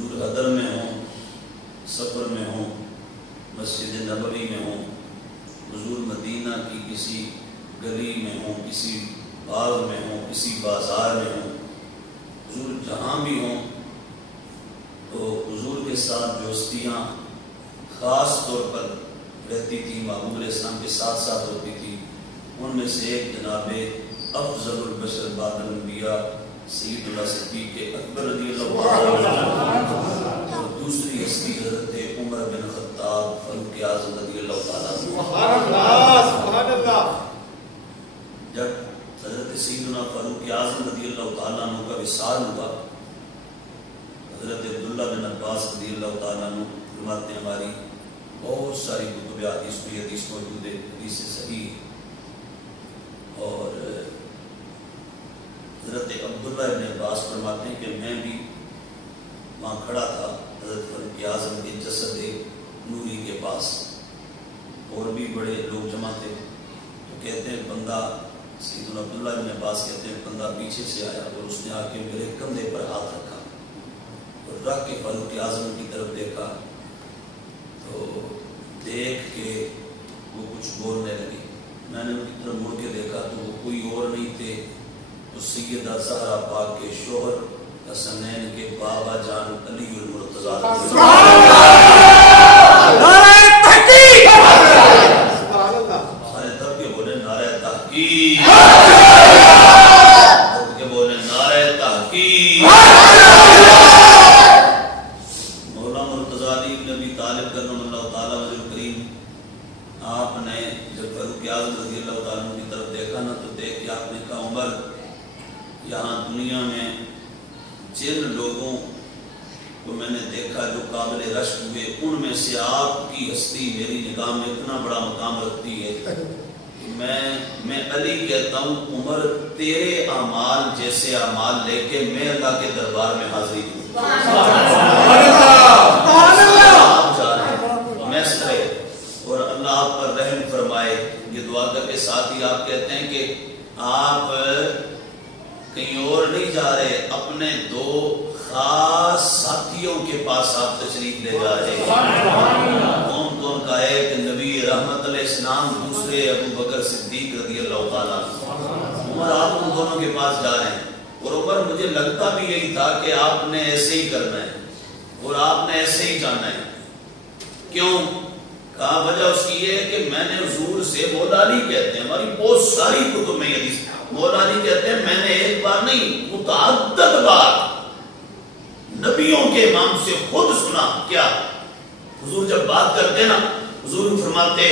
حضور حضر میں ہوں، سفر میں ہوں، مسجد نبوی میں ہوں، حضور مدینہ کی کسی گلی میں ہوں، کسی باغ میں ہوں، کسی بازار میں ہوں، حضور جہاں بھی ہوں، تو حضور کے ساتھ دوستیاں خاص طور پر رہتی تھی، محبوب علیہ السلام کے ساتھ ساتھ ہوتی تھی۔ ان میں سے ایک جناب افضل البشر بعد الانبیاء سیدنا صدیق اکبر رضی اللہ عنہ، اور دوسری ہستی حضرت عمر بن خطاب فاروق اعظم رضی اللہ تعالیٰ عنہ۔ جب حضرت سیدنا فاروق اعظم رضی اللہ تعالیٰ عنہ کا وصال ہوا، حضرت عبداللہ بن عباس رضی اللہ تعالیٰ عنہ فرماتے ہیں ہماری بہت ساری کتب حدیث میں حدیث موجود ہے، حدیث صحیح، اور حضرت عبداللہ ابن عباس فرماتے ہیں کہ میں بھی وہاں کھڑا تھا حضرت فاروق اعظم کے جسد نوری کے پاس، اور بھی بڑے لوگ جمع تھے، تو کہتے ہیں بندہ، سیدنا عبداللہ ابن عباس کہتے ہیں بندہ پیچھے سے آیا اور اس نے آ کے میرے کندھے پر ہاتھ رکھا اور رکھ کے فاروق اعظم کی طرف دیکھا، تو دیکھ کے وہ کچھ بولنے لگے۔ میں نے ان کی طرف مڑ کے دیکھا تو وہ کوئی اور نہیں تھے، تو سیدہ زہرا پاک کے شوہر حسنین کے بابا جان علی المرتضیٰ سارے دب کے بولے نعرہ تحقیق، دب کے بولے نعرہ تحقیق۔ مولا مرتضیٰ علی بن ابی طالب کرم اللہ تعالیٰ وجہ کریم، آپ نے جب فاروق اعظم رضی اللہ تعالیٰ عنہ کی طرف دیکھا نا، تو دیکھ کے آپ نے کہا عمر، یہاں دنیا میں جن لوگوں کو میں نے دیکھا جو قابل رشک ہوئے، ان میں سے آپ کی ہستی میری نگاہ میں اتنا بڑا مقام رکھتی ہے کہ میں علی کہتا ہوں عمر تیرے اعمال جیسے اعمال لے کے میں اللہ کے دربار میں حاضری دوں۔ آپ جا رہے ہیں میسرے، اور اللہ آپ پر رحم فرمائے۔ یہ دعا کر کے ساتھ ہی آپ کہتے ہیں کہ آپ کہیں اور نہیں جا رہے، اپنے دو خاص ساتھیوں کے پاس آپ تشریف لے جا رہے ہیں۔ کون کا ہے کہ نبی رحمت علیہ السلام، دوسرے ابو بکر صدیق رضی اللہ تعالیٰ عنہ۔ عمر آپ ان دونوں کے پاس جا رہے ہیں، اور عمر مجھے لگتا بھی یہی تھا کہ آپ نے ایسے ہی کرنا ہے اور آپ نے ایسے ہی جانا ہے۔ کیوں؟ کہا وجہ اس کی یہ ہے کہ میں نے حضور سے، مولا علی کہتے ہیں، ہماری بہت ساری کتب میں حدیث، مولا علی کہتے ہیں میں نے ایک بار نہیں متعدد بار نبیوں کے امام سے خود سنا۔ کیا؟ حضور جب بات کرتے نا، حضور فرماتے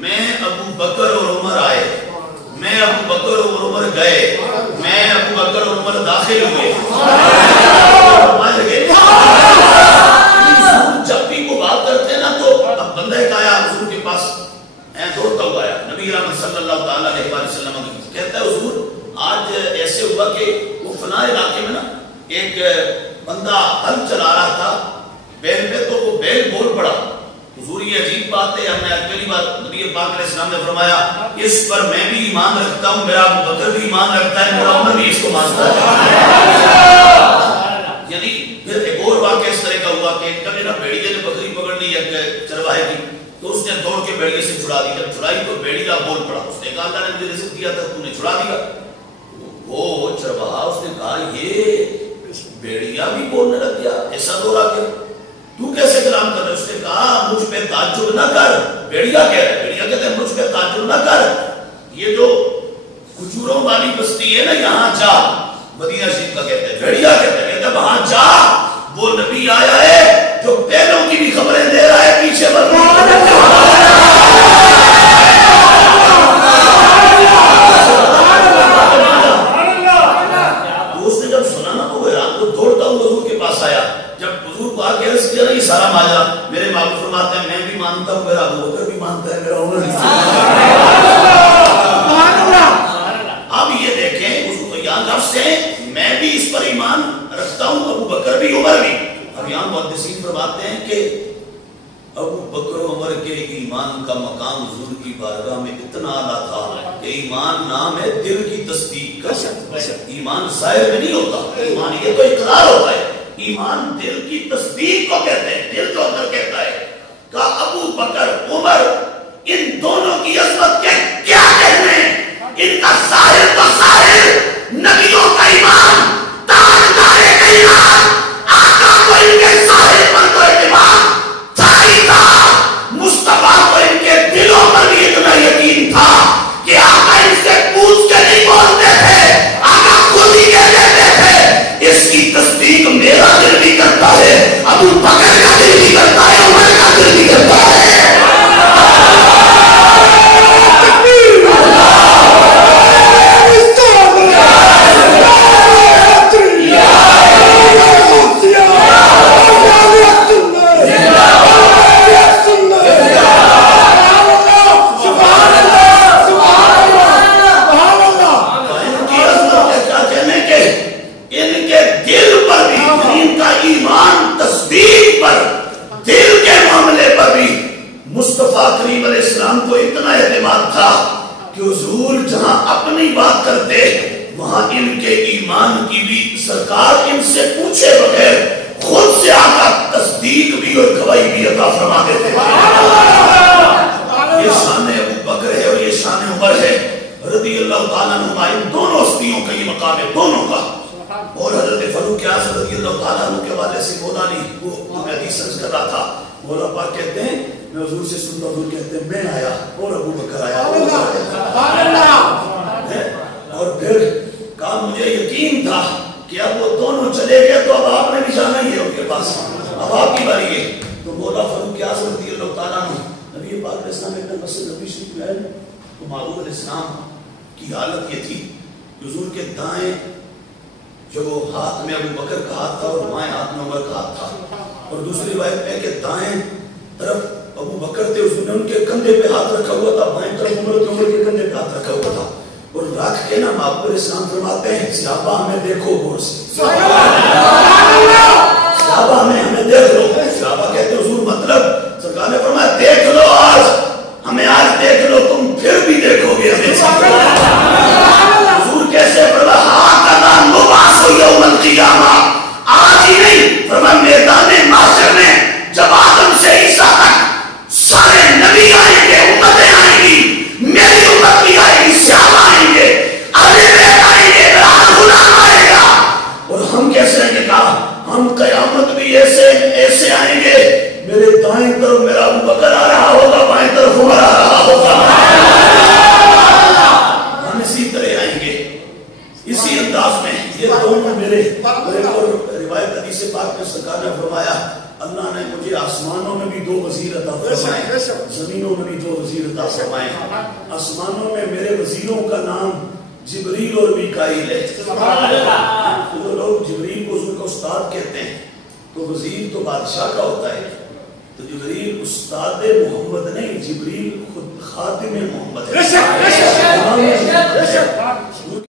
میں ابو بکر اور عمر آئے، میں ابو بکر اور عمر گئے، میں ابو بکر اور عمر داخل ہوئے، جب بھی کو بات کرتے نا تو اب بندہ ایک آیا حضور کے پاس، دوڑتا ہوا آیا نبی رحمت صلی اللہ تعالیٰ علیہ وسلم، کہتا ہے حضور آج ایسے ہوا کہ وہ فلاں علاقے میں نا ایک بندہ ہل چلا رہا تھا بیل پہ، تو وہ بیل بول پڑا۔ حضور یہ عجیب بات ہے، ہم نے پہلی بار نبی پاک علیہ السلام نے فرمایا اس پر میں بھی ایمان رکھتا ہوں، میرا ابو بکر بھی ایمان رکھتا ہے، میرا عمر بھی اس کو مانتا ہے۔ یعنی پھر ایک اور واقعہ اس طرح کا ہوا کہ کبھی نا بھیڑیے نے بکری پکڑ لی ایک چرواہے کی، تو اس نے دوڑ کے بھیڑیے سے چھڑا دی، جب چھڑائی تو بھیڑیا بول پڑا، اس نے کہا اللہ نے مجھے رزق دیا تھا تو نے چھڑا دیا۔ وہ چرواہا اس نے کہا یہ بھیڑیا بھی بولنے لگ گیا، ایسا دورا کہ تو کیسے کلام کر رہے؟ اس نے کہا مجھ پہ تعجب نہ کر۔ بھیڑیا کہہ رہا ہے، بھیڑیا کہتے ہیں مجھ پہ تعجب نہ کر، یہ جو کھجوروں والی بستی ہے نا یہاں جا، مدینہ شریف کا کہتے ہیں، بھیڑیا کہتے ہیں وہاں جا، وہ نبی آیا ہے جو پہلوں کی بھی خبریں دے رہا ہے، پیچھے بڑھ سارا ماجرا میرے معلوم فرماتے ہیں میں بھی مانتا ہوں، میرا ابو بکر بھی مانتا ہے، میرا عمر بھی اب یہ دیکھیں اس کو یہاں لفظ ہے میں بھی اس پر ایمان رکھتا ہوں، ابو بکر بھی عمر بھی۔ اب یہاں محدثین فرماتے ہیں کہ ابو بکر و عمر کے ایمان کا مقام حضور کی بارگاہ میں اتنا اعلیٰ تھا کہ ایمان نام ہے دل کی تصدیق کا، ایمان ظاہر میں نہیں ہوتا، ایمان یہ تو اقرار ہوتا ہے ایمان دل کی تصدیق کو کہتے ہیں، دل جو اندر کہتا ہے. کہ ابو بکر عمر ان دونوں کی عظمت کے کیا کہنے ہیں، ان کا ظاہر تو ظاہر نبیوں کا ایمان، تاجدار کائنات آقا کو ان کے ظاہر پر تو اعتماد تھا ہی تھا، مصطفیٰ کو ان کے دلوں پر بھی اتنا یقین تھا کہ آقا ان سے پوچھ کے نہیں بولتے تھے، آقا خود ہی کہہ دیتے تھے. اس کی تصدیق میرا دل بھی کرتا ہے، ابو بکر کا دل بھی کرتا ہے، عمر کا دل بھی کرتا ہے. مصطفیٰ کریم علیہ السلام کو اتنا اعتماد تھا کہ حضور جہاں اپنی بات کرتے وہاں ان کے ایمان کی بھی سرکار ان سے پوچھے بغیر خود سے آقا تصدیق بھی اور گواہی بھی عطا فرما دیتے. یہ شان ابو بکر ہے اور یہ شان عمر ہے رضی اللہ تعالیٰ عنہ. ان دونوں ہستیوں کا یہ مقام ہے، دونوں کا. اور حضرت فاروق اعظم رضی اللہ تعالیٰ عنہ کے حوالے سے مولا علی وہ حدیث سمجھ کر رہا تھا. مولا پاک کہتے ہیں میں حضور سے سنتا، حضور کہتے ہیں میں آیا اور ابو بکر آیا اور پھر کہا مجھے یقین تھا کہ اب وہ دونوں چلے گئے تو اب آپ نے بھی جانا ہی ہے ان کے پاس، اب آپ کی باری ہے. تو مولا فاروق اعظم رضی اللہ تعالیٰ عنہ نبی پاک علیہ السلام ایک مسجد نبی شریف میں آئے تو معبود علیہ السلام کی حالت یہ تھی، حضور کے دائیں جو ہاتھ میں ابو بکر کا ہاتھ تھا اور بائیں ہاتھ میں عمر کا ہاتھ تھا، اور دوسری روایت میں کہ دائیں طرف ابو بکر تھے، اس نے ان کے کندھے پہ ہاتھ رکھا ہوا تھا، بائیں طرف عمر تھے، عمر کے کندھے پہ ہاتھ رکھا ہوا تھا. اور رکھ کے نا معبود علیہ السلام فرماتے ہیں صحابہ ہمیں دیکھو غور سے، صحابہ ہمیں دیکھ لو. صحابہ کہتے ہیں حضور مطلب؟ سرکار نے فرمایا دیکھ لو، آج ہمیں آج دیکھ لو، تم پھر بھی دیکھو گے ہمیں. حضور کیسے فرمایا ہاکذا نبعث یوم القیامہ، آج ہی نہیں فرمایا میدان محشر میں جب آدم سے عیسیٰ تک سارے نبی آئیں گے، امتیں آئیں گی، میری امت بھی آئے گی، صحابہ آئیں گے، اہل بیت آئیں گے، عمران غلام آئے گا، اور ہم کیسے آئیں گے؟ کہا ہم قیامت بھی ایسے آئیں گے، میرے دائیں طرف میرا ابو بکر آ رہا ہوگا، بائیں طرف عمر آ رہا ہوگا، ہم اسی طرح آئیں گے اسی انداز میں. یہ دونوں میرے روایت حدیث پاک میں سرکار نے فرمایا اللہ نے مجھے آسمانوں میں بھی 2 وزیر عطا فرمائے، زمینوں میں بھی 2 وزیر عطا فرمائے. آسمانوں میں میرے وزیروں کا نام جبریل اور میکائیل ہے. جو لوگ جبریل کو حضور کا استاد کہتے ہیں تو وزیر تو بادشاہ کا ہوتا ہے، تو جبریل استاد محمد نہیں، جبریل خود خاتم محمد ہے.